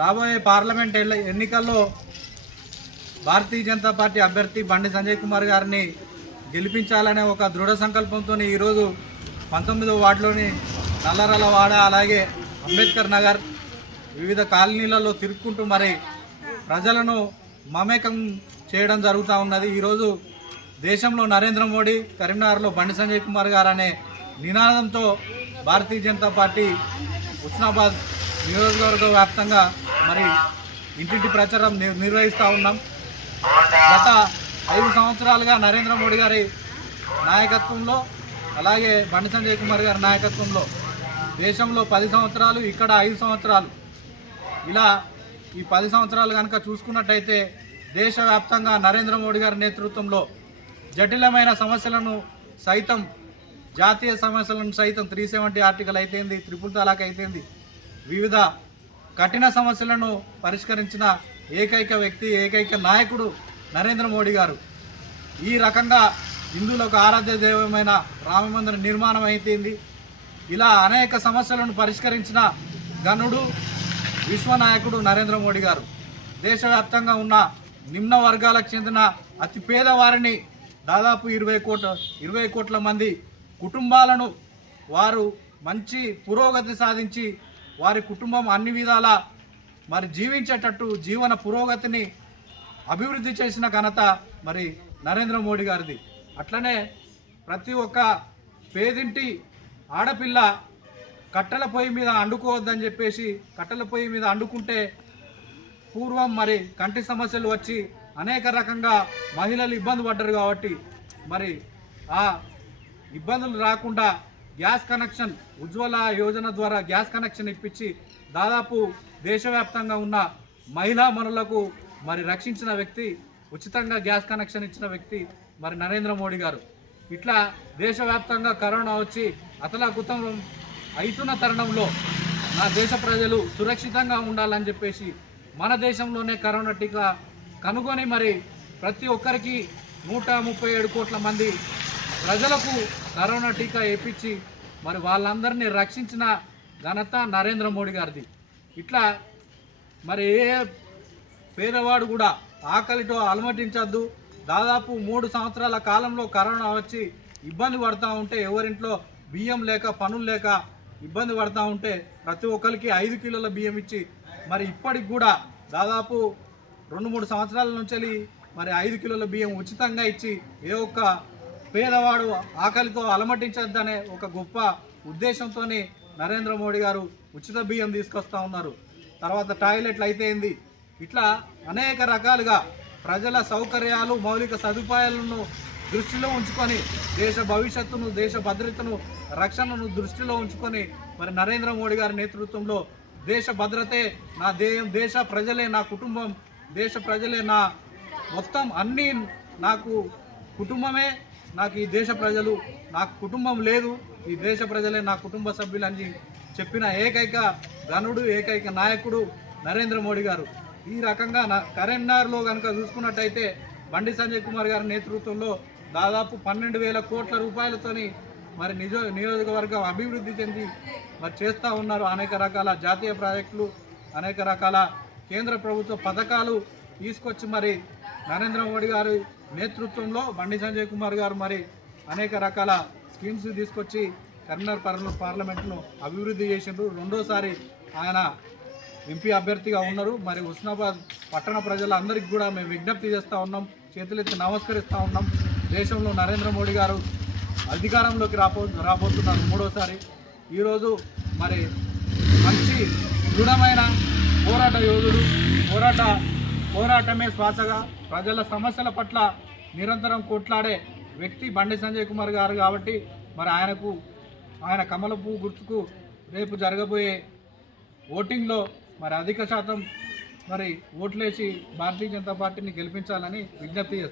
రాబోయే పార్లమెంట్ ఎన్నికల్లో భారతీయ జనతా పార్టీ అభ్యర్థి బండి సంజయ్ కుమార్ గారిని గెలిపించాలనే ఒక దృఢ సంకల్పంతో ఈరోజు 19వ వార్డులోని నల్లరలవాడ అలాగే అంబేద్కర్ నగర్ వివిధ కాలనీలలో తిరుక్కుంటూ మరి ప్రజలను మమేకం చేయడం జరుగుతూ ఉన్నది. ఈరోజు దేశంలో నరేంద్ర మోడీ, కరీంనగర్లో బండి సంజయ్ కుమార్ గారు అనే నినాదంతో భారతీయ జనతా పార్టీ హుస్నాబాద్ నియోజకవర్గ వ్యాప్తంగా మరి ఇంటింటి ప్రచారం నిర్వహిస్తూ ఉన్నాం. గత 5 సంవత్సరాలుగా నరేంద్ర మోడీ గారి నాయకత్వంలో అలాగే బండి సంజయ్ కుమార్ గారి నాయకత్వంలో దేశంలో 10 సంవత్సరాలు, ఇక్కడ 5 సంవత్సరాలు, ఇలా ఈ 10 సంవత్సరాలు కనుక చూసుకున్నట్టయితే దేశవ్యాప్తంగా నరేంద్ర మోడీ గారి నేతృత్వంలో జటిలమైన సమస్యలను సైతం, జాతీయ సమస్యలను సైతం 370 ఆర్టికల్ అయితేంది, ట్రిపుల్ తలాక్ అయితేంది, వివిధ కఠిన సమస్యలను పరిష్కరించిన ఏకైక వ్యక్తి, ఏకైక నాయకుడు నరేంద్ర మోడీ గారు. ఈ రకంగా హిందువులకు ఆరాధ్య దైవమైన రామ మందిర నిర్మాణం అయితేంది, ఇలా అనేక సమస్యలను పరిష్కరించిన గనుడు, విశ్వనాయకుడు నరేంద్ర మోడీ గారు. దేశవ్యాప్తంగా ఉన్న నిమ్న వర్గాలకు చెందిన అతి పేదవారిని దాదాపు 20 కోట్ల మంది కుటుంబాలను వారు మంచి పురోగతి సాధించి వారి కుటుంబం అన్ని విధాల మరి జీవించేటట్టు జీవన పురోగతిని అభివృద్ధి చేసిన ఘనత మరి నరేంద్ర మోడీ గారిది. అట్లనే ప్రతి ఒక్క పేదింటి ఆడపిల్ల కట్టెల పొయ్యి మీద అండుకోవద్దని చెప్పేసి, కట్టెల పొయ్యి మీద అండుకుంటే పూర్వం మరి కంటి సమస్యలు వచ్చి అనేక రకంగా మహిళలు ఇబ్బంది పడ్డారు. కాబట్టి మరి ఆ ఇబ్బందులు రాకుండా గ్యాస్ కనెక్షన్, ఉజ్వల యోజన ద్వారా గ్యాస్ కనెక్షన్ ఇప్పించి దాదాపు దేశవ్యాప్తంగా ఉన్న మహిళా మనులకు మరి రక్షించిన వ్యక్తి, ఉచితంగా గ్యాస్ కనెక్షన్ ఇచ్చిన వ్యక్తి మరి నరేంద్ర మోడీ గారు. ఇట్లా దేశవ్యాప్తంగా కరోనా వచ్చి అతలాకుతం అవుతున్న తరుణంలో నా దేశ ప్రజలు సురక్షితంగా ఉండాలని చెప్పేసి మన దేశంలోనే కరోనా టీకా కనుగొని మరి ప్రతి ఒక్కరికి 137 కోట్ల మంది ప్రజలకు కరోనా టీకా వేయించి మరి వాళ్ళందరినీ రక్షించిన ఘనత నరేంద్ర మోడీ గారిది. ఇట్లా మరి ఏ పేదవాడు కూడా ఆకలితో అలమటించద్దు. దాదాపు 3 సంవత్సరాల కాలంలో కరోనా వచ్చి ఇబ్బంది పడుతూ ఉంటే, ఎవరింట్లో బియ్యం లేక, పనులు లేక ఇబ్బంది పడుతూ ఉంటే ప్రతి ఒక్కరికి 5 కిలోల బియ్యం ఇచ్చి మరి ఇప్పటికి కూడా దాదాపు 2-3 సంవత్సరాల నుంచి మరి 5 కిలోల బియ్యం ఉచితంగా ఇచ్చి ఏ ఒక్క పేదవాడు ఆకలితో అలమటించద్దనే ఒక గొప్ప ఉద్దేశంతో నరేంద్ర మోడీ గారు ఉచిత బియ్యం తీసుకొస్తూ ఉన్నారు. తర్వాత టాయిలెట్లు అయితేంది, ఇట్లా అనేక రకాలుగా ప్రజల సౌకర్యాలు, మౌలిక సదుపాయాలను దృష్టిలో ఉంచుకొని దేశ భవిష్యత్తును, దేశ భద్రతను, రక్షణను దృష్టిలో ఉంచుకొని మరి నరేంద్ర మోడీ గారి నేతృత్వంలో దేశ భద్రతే నా ధ్యేయం, దేశ ప్రజలే నా కుటుంబం, దేశ ప్రజలే నా మొత్తం, అన్నీ నాకు కుటుంబమే, నాకు ఈ దేశ ప్రజలు, నాకు కుటుంబం లేదు, ఈ దేశ ప్రజలే నా కుటుంబ సభ్యులని చెప్పిన ఏకైక ఘనుడు, ఏకైక నాయకుడు నరేంద్ర మోడీ గారు. ఈ రకంగా కరీంనగర్లో కనుక చూసుకున్నట్టయితే బండి సంజయ్ కుమార్ గారి నేతృత్వంలో దాదాపు 12,000 కోట్ల రూపాయలతోని మరి నియోజకవర్గం అభివృద్ధి చెంది మరి చేస్తూ ఉన్నారు. అనేక రకాల జాతీయ ప్రాజెక్టులు, అనేక రకాల కేంద్ర ప్రభుత్వ పథకాలు తీసుకొచ్చి మరి నరేంద్ర మోడీ గారి నేతృత్వంలో బండి సంజయ్ కుమార్ గారు మరి అనేక రకాల స్కీమ్స్ తీసుకొచ్చి కరీంనగర్ పార్లమెంట్ను అభివృద్ధి చేసిండ్రు. రెండోసారి ఆయన ఎంపీ అభ్యర్థిగా ఉన్నారు. మరి హుస్నాబాద్ పట్టణ ప్రజలందరికీ కూడా మేము విజ్ఞప్తి చేస్తూ ఉన్నాం, చేతులెత్తి నమస్కరిస్తూ ఉన్నాం. దేశంలో నరేంద్ర మోడీ గారు అధికారంలోకి రాబోతున్నారు 3వసారి. ఈరోజు మరి మంచి దృఢమైన పోరాట యోధుడు, పోరాటమే శ్వాసగా ప్రజల సమస్యల పట్ల నిరంతరం కొట్లాడే వ్యక్తి బండి సంజయ్ కుమార్ గారు. కాబట్టి మరి ఆయన కమల పువ్వు గుర్తుకు రేపు జరగబోయే ఓటింగ్లో మరి అధిక శాతం మరి ఓట్లేసి భారతీయ జనతా పార్టీని గెలిపించాలని విజ్ఞప్తి చేస్తారు.